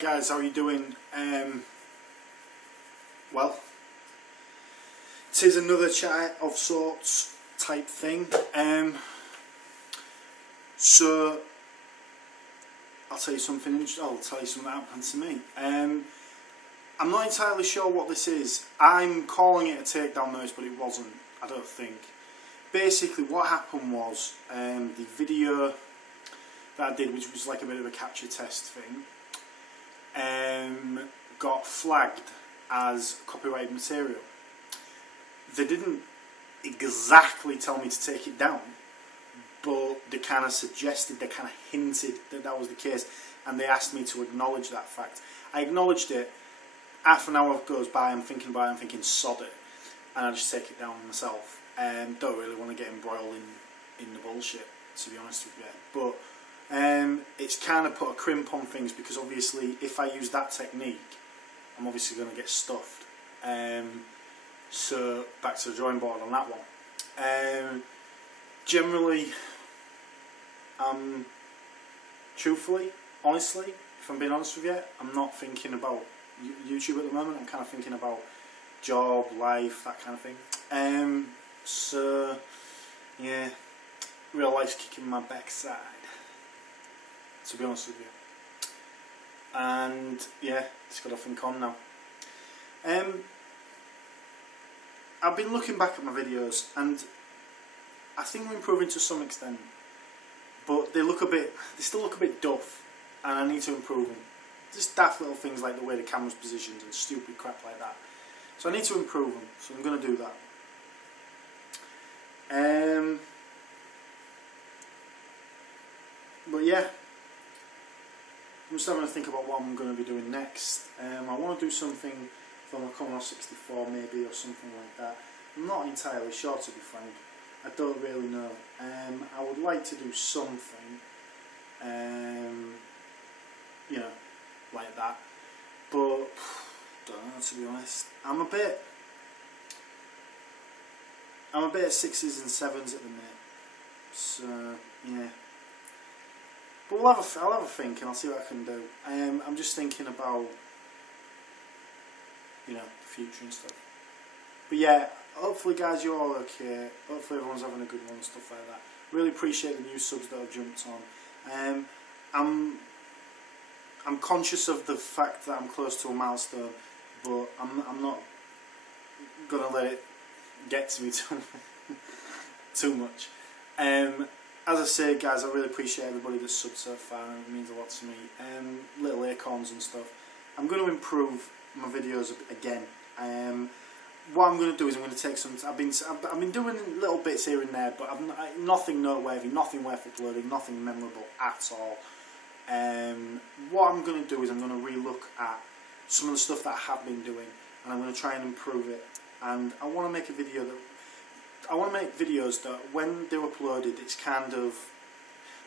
Guys, how are you doing? Well, it is another chat of sorts type thing. So I'll tell you something that happened to me. I'm not entirely sure what this is. I'm calling it a takedown nurse, but it wasn't, I don't think. Basically what happened was the video that I did, which was like a bit of a capture test thing, got flagged as copyrighted material. They didn't exactly tell me to take it down, but they kind of suggested, they kind of hinted that that was the case, and they asked me to acknowledge that fact. I acknowledged it. Half an hour goes by, I'm thinking about it, I'm thinking sod it, and I just take it down myself. Don't really want to get embroiled in the bullshit, to be honest with you. But it's kind of put a crimp on things, because obviously if I use that technique, I'm obviously going to get stuffed. So back to the drawing board on that one. Generally, truthfully, honestly, if I'm being honest with you, I'm not thinking about YouTube at the moment. I'm kind of thinking about job, life, that kind of thing. So yeah, real life's kicking my backside, to be honest with you. And yeah, just got to think on now. I've been looking back at my videos, and I think we're improving to some extent, but they still look a bit duff, and I need to improve them. Just daft little things like the way the camera's positioned and stupid crap like that. So I need to improve them, so I'm going to do that. But yeah, I'm just having to think about what I'm going to be doing next. I want to do something for my Commodore 64 maybe, or something like that. I'm not entirely sure, to be frank. I don't really know. I would like to do something, you know, like that. But don't know, to be honest. I'm a bit at 6s and 7s at the minute. So yeah. But I'll have a think, and I'll see what I can do. I'm just thinking about, you know, the future and stuff. But yeah, hopefully guys, you're all okay. Hopefully everyone's having a good one and stuff like that. Really appreciate the new subs that have jumped on. I'm conscious of the fact that I'm close to a milestone, but I'm not gonna let it get to me too much. As I say, guys, I really appreciate everybody that's subbed so far, and it means a lot to me. Little acorns and stuff. I'm going to improve my videos again. What I'm going to do is I'm going to take some. I've been doing little bits here and there, but nothing noteworthy, nothing worth uploading, nothing memorable at all. What I'm going to do is I'm going to relook at some of the stuff that I have been doing, and I'm going to try and improve it. And I want to make a video that. I want to make videos that when they're uploaded, it's kind of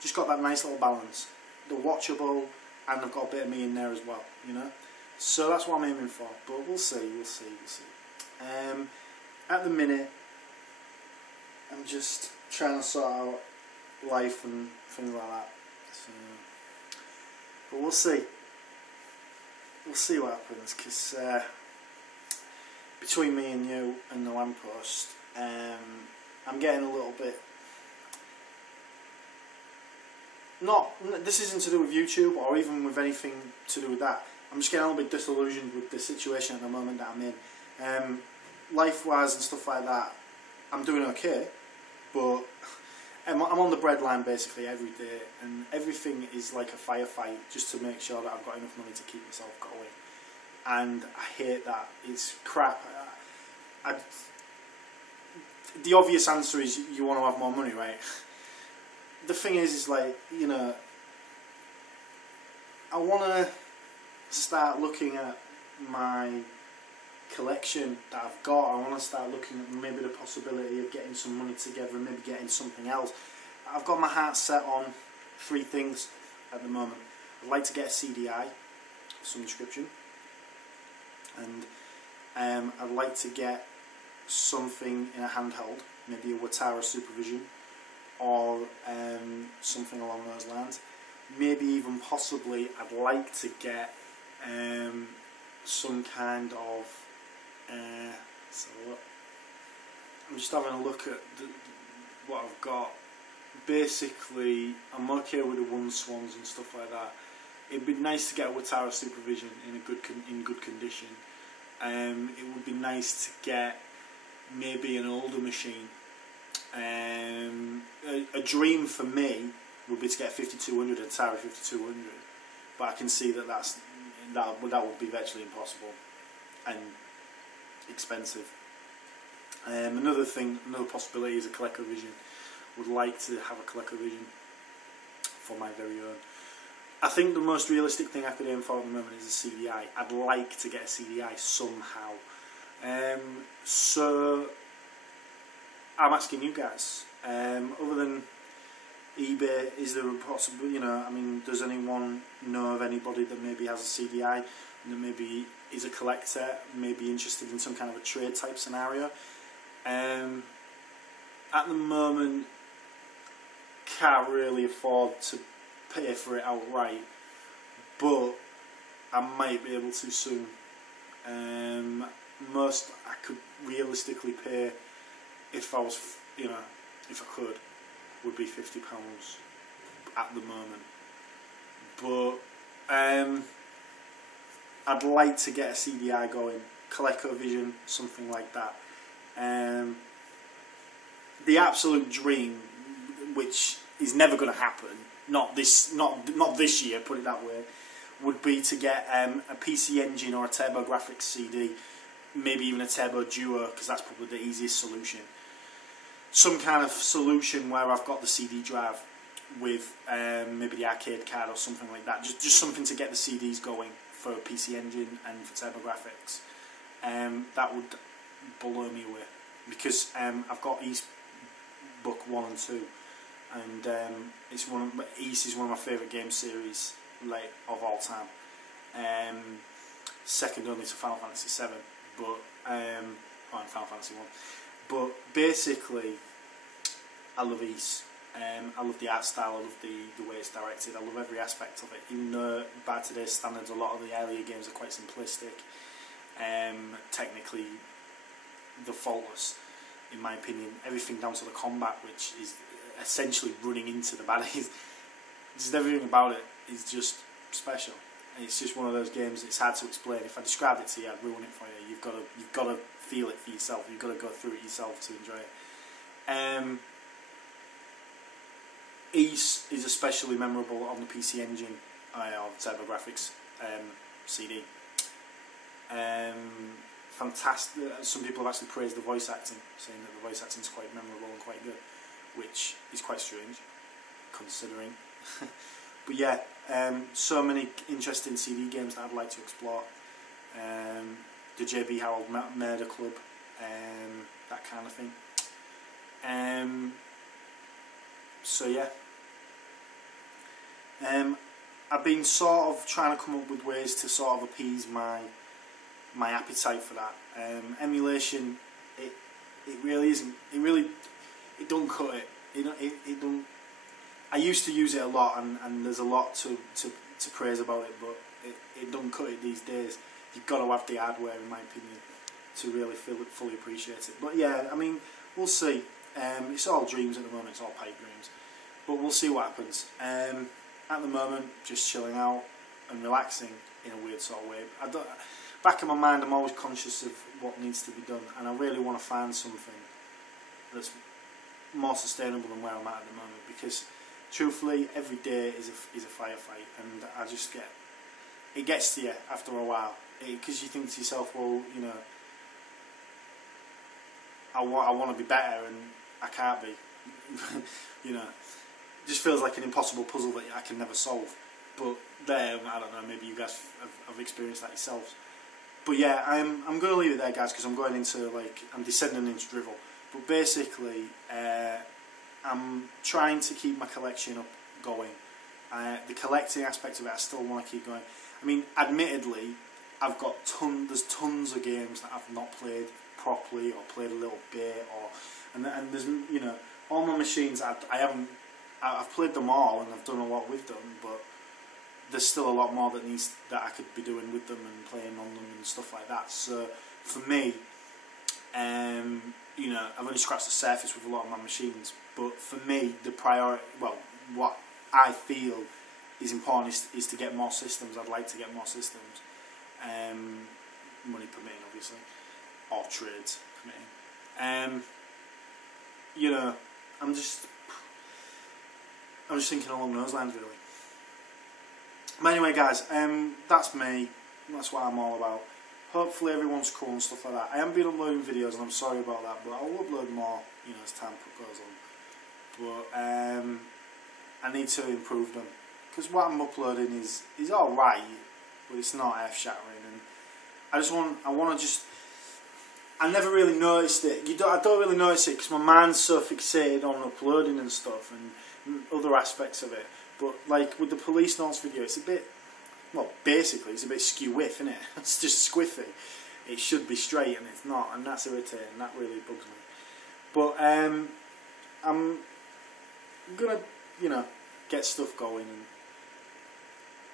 just got that nice little balance. They're watchable, and they've got a bit of me in there as well, you know. So that's what I'm aiming for. But we'll see. At the minute, I'm just trying to sort out life and things like that. So, but we'll see. We'll see what happens, because between me and you and the lamppost, I'm getting a little bit. This isn't to do with YouTube or even with anything to do with that. I'm just getting a little bit disillusioned with the situation at the moment that I'm in. Life-wise and stuff like that, I'm doing okay, but I'm on the breadline basically every day, and everything is like a firefight just to make sure that I've got enough money to keep myself going. And I hate that. It's crap. The obvious answer is you want to have more money, right? The thing is like, you know, I want to start looking at my collection that I've got. I want to start looking at maybe the possibility of getting some money together and maybe getting something else. I've got my heart set on 3 things at the moment. I'd like to get a CDI of some description, and I'd like to get something in a handheld, maybe a Watara Supervision or something along those lines. Maybe even possibly I'd like to get some kind of so I'm just having a look at what I've got. Basically, I'm okay with the one swans and stuff like that. It'd be nice to get a Watara Supervision in good condition. It would be nice to get maybe an older machine. A dream for me would be to get a 5200, an Atari 5200, but I can see that that would be virtually impossible and expensive. Another possibility is a ColecoVision. Would like to have a ColecoVision for my very own. I think the most realistic thing I could aim for at the moment is a CDI. I'd like to get a CDI somehow. So I'm asking you guys, other than eBay, is there a possible, does anyone know of anybody that maybe has a CDI and that maybe is a collector, maybe interested in some kind of a trade type scenario? At the moment, can't really afford to pay for it outright, but I might be able to soon. Most I could realistically pay, if I was, if I could, would be £50 at the moment. But I'd like to get a CDI going, ColecoVision, something like that. The absolute dream, which is never going to happen, not this year, put it that way, would be to get a PC Engine or a TurboGrafx CD, maybe even a Turbo Duo, because that's probably the easiest solution. Some kind of solution where I've got the CD drive with maybe the arcade card or something like that. Just something to get the CDs going for PC Engine and for TurboGrafx. That would blow me away, because I've got East Book 1 and 2, and East is one of my favourite game series of all time. Second only to Final Fantasy 7, but and Final Fantasy 1. But basically, I love East. I love the art style. I love the way it's directed. I love every aspect of it. Even though by today's standards, a lot of the earlier games are quite simplistic. Technically, they're faultless, in my opinion. Everything down to the combat, which is essentially running into the baddies. Just everything about it is just special. And it's just one of those games. It's hard to explain. If I described it to you, I'd ruin it for you. You've got to feel it for yourself. You've got to go through it yourself to enjoy it. East is especially memorable on the PC Engine or TurboGrafx CD. Fantastic. Some people have actually praised the voice acting, saying that the voice acting is quite memorable and quite good, which is quite strange, considering. But yeah, so many interesting CD games that I'd like to explore. The JB Harold Murder Club, that kind of thing. So yeah, I've been sort of trying to come up with ways to sort of appease my appetite for that. Emulation, it really isn't. It don't cut it. It don't. I used to use it a lot, and there's a lot to praise about it, but it don't cut it these days. You've got to have the hardware, in my opinion, to really fully appreciate it. But yeah, I mean, we'll see. It's all dreams at the moment. It's all pipe dreams, but we'll see what happens. At the moment, just chilling out and relaxing in a weird sort of way. Back in my mind, I'm always conscious of what needs to be done, and I really want to find something that's more sustainable than where I'm at the moment, because truthfully, every day is a firefight, and I just it gets to you after a while, because you think to yourself, well, I want to be better, and I can't be. It just feels like an impossible puzzle that I can never solve. But I don't know, maybe you guys have experienced that yourselves. But yeah, I'm going to leave it there, guys, because I'm going into, I'm descending into drivel. But basically, I'm trying to keep my collection going. The collecting aspect of it, I still want to keep going. I mean, admittedly, I've got there's tons of games that I've not played properly, or played a little bit, and there's, all my machines, I've played them all, and I've done a lot with them, but there's still a lot more that I could be doing with them and playing on them and stuff like that. So for me, you know, I've only scratched the surface with a lot of my machines, but for me the priority, well, what I feel is important is to get more systems. I'd like to get more systems, money permitting obviously, or trades permitting. You know, I'm just thinking along those lines really. But anyway guys, that's me, that's what I'm all about. Hopefully everyone's cool and stuff like that. I haven't been uploading videos and I'm sorry about that, but I'll upload more, you know, as time goes on. But I need to improve them, because what I'm uploading is alright, but it's not earth shattering, and I never really noticed it. I don't really notice it because my mind's so fixated on uploading and stuff and other aspects of it. But like with the police notes video, it's a bit, well, basically it's a bit skew-whiff, isn't it? It's just squiffy. It should be straight and it's not, and that's irritating. That really bugs me. But I'm gonna, you know, get stuff going and,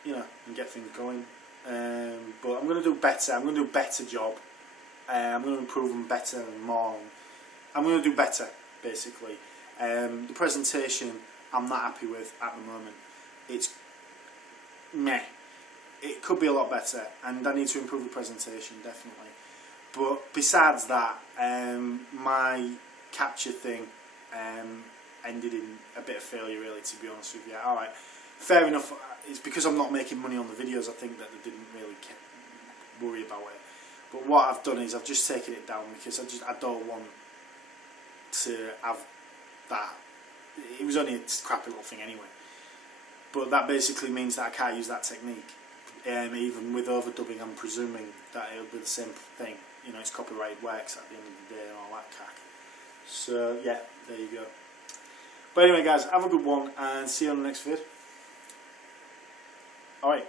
you know, and get things going. But I'm gonna do better. I'm gonna do a better job. I'm going to improve them better and more. I'm going to do better, basically. The presentation I'm not happy with at the moment. It's meh. It could be a lot better, and I need to improve the presentation, definitely. But besides that, my capture thing ended in a bit of failure, really, to be honest with you. Alright, fair enough. It's because I'm not making money on the videos, I think, that they didn't really worry about it. But what I've done is I've just taken it down because I don't want to have that. It was only a crappy little thing anyway. But that basically means that I can't use that technique. Even with overdubbing, I'm presuming that it'll be the same thing. You know, it's copyrighted works at the end of the day and all that cack. So yeah, there you go. But anyway guys, have a good one and see you on the next vid. Alright.